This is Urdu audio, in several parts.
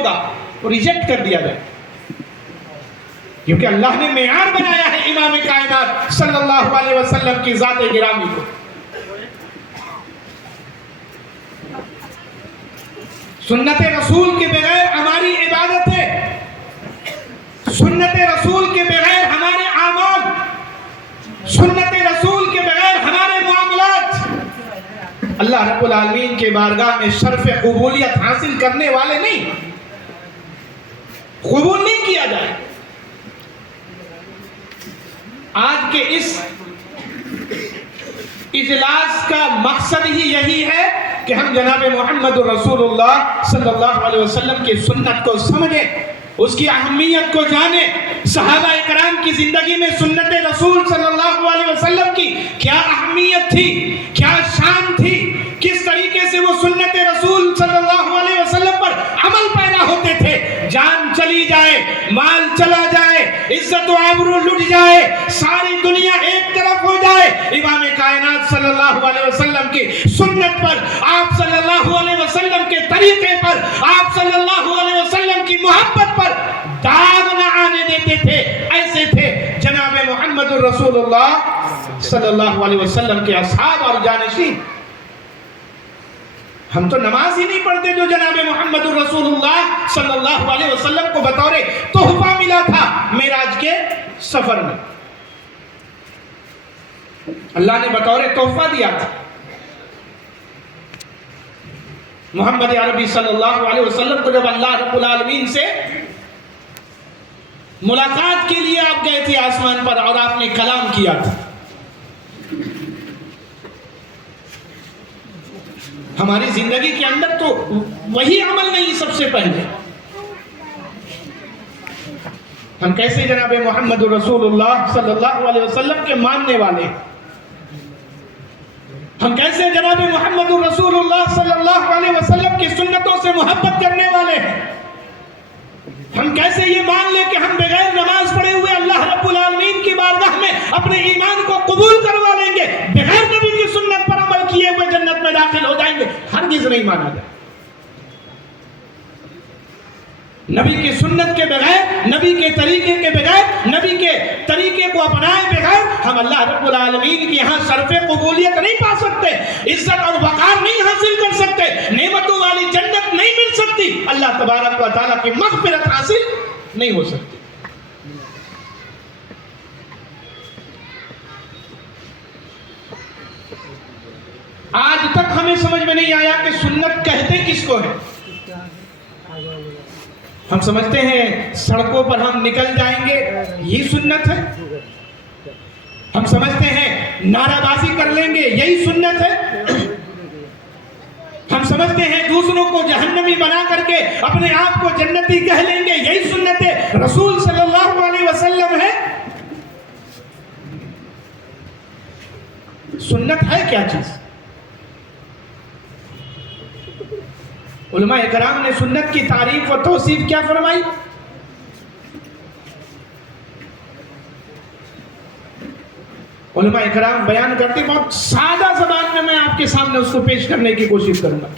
ہوگا وہ ریجیکٹ کر دیا جائے، کیونکہ اللہ نے معیار بنایا ہے امام کائنات صلی اللہ علیہ وسلم کی ذات گرامی کو۔ سنت رسول کے بغیر ہماری عبادت ہے، سنت رسول کے بغیر ہمارے اعمال، سنت رسول کے بغیر ہمارے معاملات اللہ رب العالمین کے بارگاہ میں شرف قبولیت حاصل کرنے والے نہیں، قبول نہیں کیا جائے۔ آج کے اس اجلاس کا مقصد ہی یہی ہے کہ ہم جناب محمد رسول اللہ صلی اللہ علیہ وسلم کی سنت کو سمجھیں، اس کی اہمیت کو جانیں، صحابہ کرام کی زندگی میں سنت رسول صلی اللہ علیہ وسلم کی کیا اہمیت تھی، کیا شان تھی، کس طریقے سے وہ سنت رسول صلی اللہ علیہ وسلم پر عمل پیرا ہوتے تھے۔ جان چلی جائے، مال چلا جائے، عزت و آبرو لٹ جائے، ساری دنیا ایک طرف ہو جائے، امام کائنات صلی اللہ علیہ وسلم کی سنت پر، آپ صلی اللہ علیہ وسلم کے طریقے پر، آپ صلی اللہ علیہ وسلم کی محبت پر داغ نہ آنے دیتے تھے۔ ایسے تھے جناب محمد رسول اللہ صلی اللہ علیہ وسلم کے اصحاب اور جانشین۔ ہم تو نماز ہی نہیں پڑھتے جو جناب محمد رسول اللہ صلی اللہ علیہ وسلم کو بطور تحفہ ملا تھا معراج کے سفر میں، اللہ نے بطور تحفہ دیا تھا۔ محمد عربی صلی اللہ علیہ وسلم کو جب اللہ رب العالمین سے ملاقات کے لیے آپ گئے تھے آسمان پر اور آپ نے کلام کیا تھا، ہماری زندگی کے اندر تو وہی عمل نہیں سب سے پہلے۔ ہم کیسے جناب محمد رسول اللہ صلی اللہ علیہ وسلم کے ماننے والے، ہم کیسے جناب محمد رسول اللہ صلی اللہ علیہ وسلم کی سنتوں سے محبت کرنے والے ہیں، ہم کیسے یہ مان لیں کہ ہم بغیر نماز پڑھے ہوئے اللہ رب العالمین کی بارگاہ میں اپنے ایمان کو قبول کروا لیں گے، بغیر نبی کی سنت پر عمل کیے ہوئے جنت میں داخل ہو جائیں گے۔ ہرگز نہیں مانا جائے۔ نبی کی سنت کے بغیر، نبی کے طریقے کے بغیر، نبی کے طریقے کو اپنائے بغیر ہم اللہ رب العالمین کی یہاں شرف قبولیت نہیں پا سکتے، عزت اور وقار نہیں حاصل کر سکتے، نعمتوں والی جنت نہیں مل سکتی، اللہ تبارک و تعالیٰ کی مغفرت حاصل نہیں ہو سکتی۔ آج تک ہمیں سمجھ میں نہیں آیا کہ سنت کہتے کس کو ہے۔ ہم سمجھتے ہیں سڑکوں پر ہم نکل جائیں گے یہی سنت ہے، ہم سمجھتے ہیں نعرہ بازی کر لیں گے یہی سنت ہے، ہم سمجھتے ہیں دوسروں کو جہنمی بنا کر کے اپنے آپ کو جنتی کہہ لیں گے یہی سنت رسول صلی اللہ علیہ وسلم ہے۔ سنت ہے کیا چیز؟ علماء کرام نے سنت کی تعریف و توصیف کیا فرمائی؟ علماء کرام بیان کرتے، بہت سادہ زبان میں آپ کے سامنے اس کو پیش کرنے کی کوشش کروں گا۔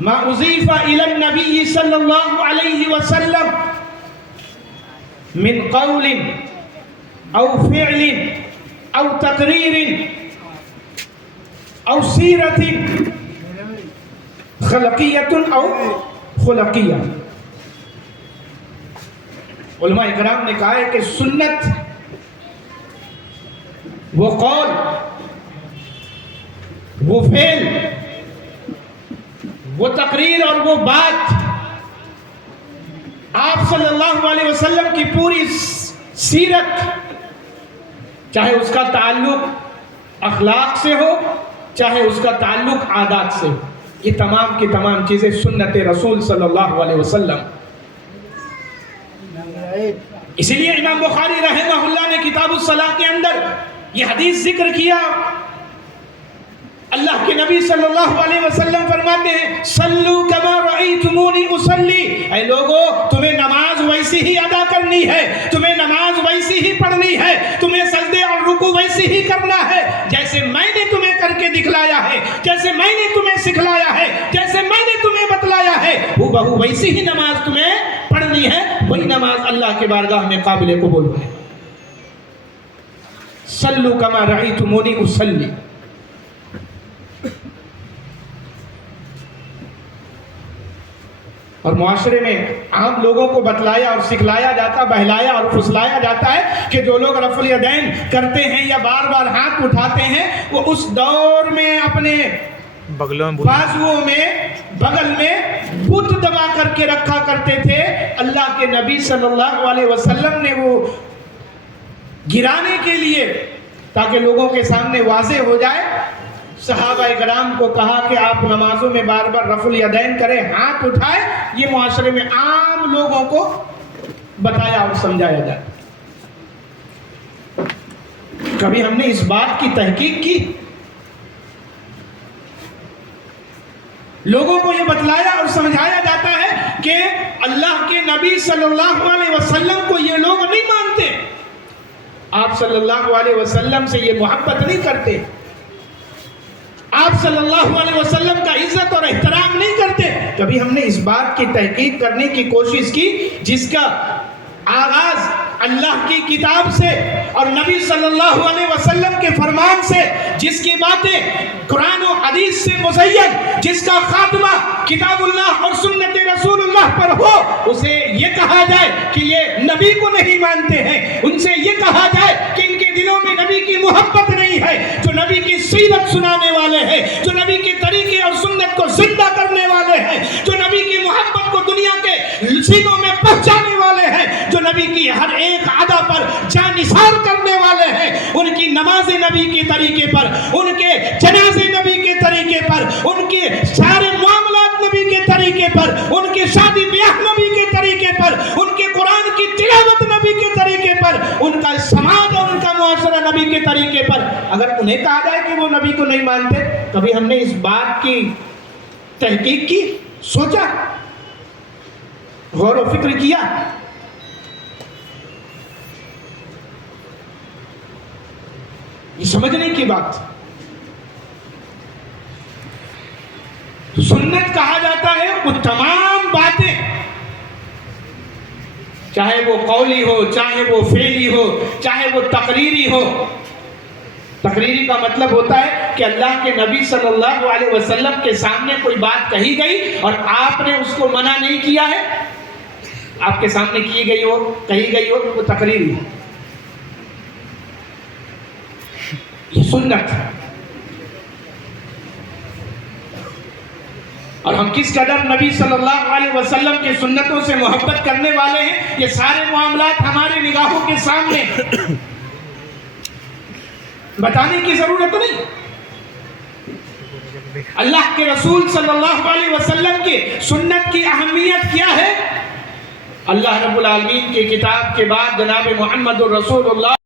ما اضیف الی النبی صلی اللہ علیہ وسلم من قول او فعل او تقریر او سیرت خلقیت او خلقیہ۔ علماء کرام نے کہا ہے کہ سنت وہ قول، وہ فعل، وہ تقریر اور وہ بات آپ صلی اللہ علیہ وسلم کی پوری سیرت، چاہے اس کا تعلق اخلاق سے ہو، چاہے اس کا تعلق عادات سے ہو، یہ تمام کی تمام چیزیں سنت رسول صلی اللہ علیہ وسلم۔ اسی لیے امام بخاری رحمہ اللہ نے کتاب الصلاۃ کے اندر یہ حدیث ذکر کیا، اللہ کے نبی صلی اللہ علیہ وسلم فرماتے ہیں صلو کما رأیتمونی اصلی، اے لوگو تمہیں نماز ویسی ہی ادا کرنی ہے، تمہیں نماز ویسی ہی پڑھنی ہے، تمہیں سجدے اور رکوع ویسی ہی کرنا ہے جیسے میں نے تمہیں کر کے دکھلایا ہے، جیسے میں نے تمہیں سکھلایا ہے، جیسے میں نے تمہیں بتلایا ہے، ہو بہو ویسی ہی نماز تمہیں پڑھنی ہے، وہی نماز اللہ کے بارگاہ میں قابل قبول ہے۔ صلو کما رأیتمونی اصلی۔ اور معاشرے میں عام لوگوں کو بتلایا اور سکھلایا جاتا، بہلایا اور پھسلایا جاتا ہے کہ جو لوگ رفع الیدین کرتے ہیں یا بار بار ہاتھ اٹھاتے ہیں، وہ اس دور میں اپنے بازوؤں میں بغل میں بت دبا کر کے رکھا کرتے تھے۔ اللہ کے نبی صلی اللہ علیہ وسلم نے وہ گرانے کے لیے تاکہ لوگوں کے سامنے واضح ہو جائے، صحابہ کرام کو کہا کہ آپ نمازوں میں بار بار رفع الیدین کریں، ہاتھ اٹھائے۔ یہ معاشرے میں عام لوگوں کو بتایا اور سمجھایا جائے۔ کبھی ہم نے اس بات کی تحقیق کی؟ لوگوں کو یہ بتلایا اور سمجھایا جاتا ہے کہ اللہ کے نبی صلی اللہ علیہ وسلم کو یہ لوگ نہیں مانتے، آپ صلی اللہ علیہ وسلم سے یہ محبت نہیں کرتے، آپ صلی اللہ علیہ وسلم کا عزت اور احترام نہیں کرتے۔ کبھی ہم نے اس بات کی تحقیق کرنے کی کوشش کی جس کا آغاز اللہ کی کتاب سے اور نبی صلی اللہ علیہ وسلم کے فرمان سے، جس کی باتیں قرآن و حدیث سے مزین، جس کا خاتمہ کتاب اللہ اور سنت رسول اللہ پر ہو، اسے یہ کہا جائے کہ یہ نبی کو نہیں مانتے ہیں، ان سے یہ کہا جائے کہ ان کے دلوں میں نبی کی محبت نہیں ہے، جو نبی کی سیرت سنانے والے ہیں، جو نبی کے طریقے اور سنت کو زندہ کرنے والے ہیں، جو نبی کی محبت کو دنیا کے سینوں میں پہنچانے والے ہیں، جو نبی کی ہر ایک ادا پر جان نثار کرنے والے ہیں، ان کی نماز نبی کے طریقے پر، ان کے جنازے نبی کے طریقے پر، ان کے سارے معاملات نبی کے طریقے پر، ان کے شادی بیاہ نبی کے طریقے پر، ان کے قرآن کی تلاوت نبی کے طریقے پر، ان کا سماج اور ان کا معاشرہ نبی کے طریقے پر، اگر انہیں کہا جائے کہ وہ نبی کو نہیں مانتے، کبھی ہم نے اس بات کی تحقیق کی، سوچا، غور و فکر کیا؟ یہ سمجھنے کی بات۔ سنت کہا جاتا ہے وہ تمام باتیں، چاہے وہ قولی ہو، چاہے وہ فعلی ہو، چاہے وہ تقریری ہو۔ تقریری کا مطلب ہوتا ہے کہ اللہ کے نبی صلی اللہ علیہ وسلم کے سامنے کوئی بات کہی گئی اور آپ نے اس کو منع نہیں کیا ہے، آپ کے سامنے کی گئی ہو، کہی گئی ہو، وہ تقریری ہے، یہ سنت ہے۔ اور ہم کس قدر نبی صلی اللہ علیہ وسلم کی سنتوں سے محبت کرنے والے ہیں، یہ سارے معاملات ہمارے نگاہوں کے سامنے، بتانے کی ضرورت نہیں۔ اللہ کے رسول صلی اللہ علیہ وسلم کی سنت کی اہمیت کیا ہے؟ اللہ رب العالمین کی کتاب کے بعد جناب محمد الرسول اللہ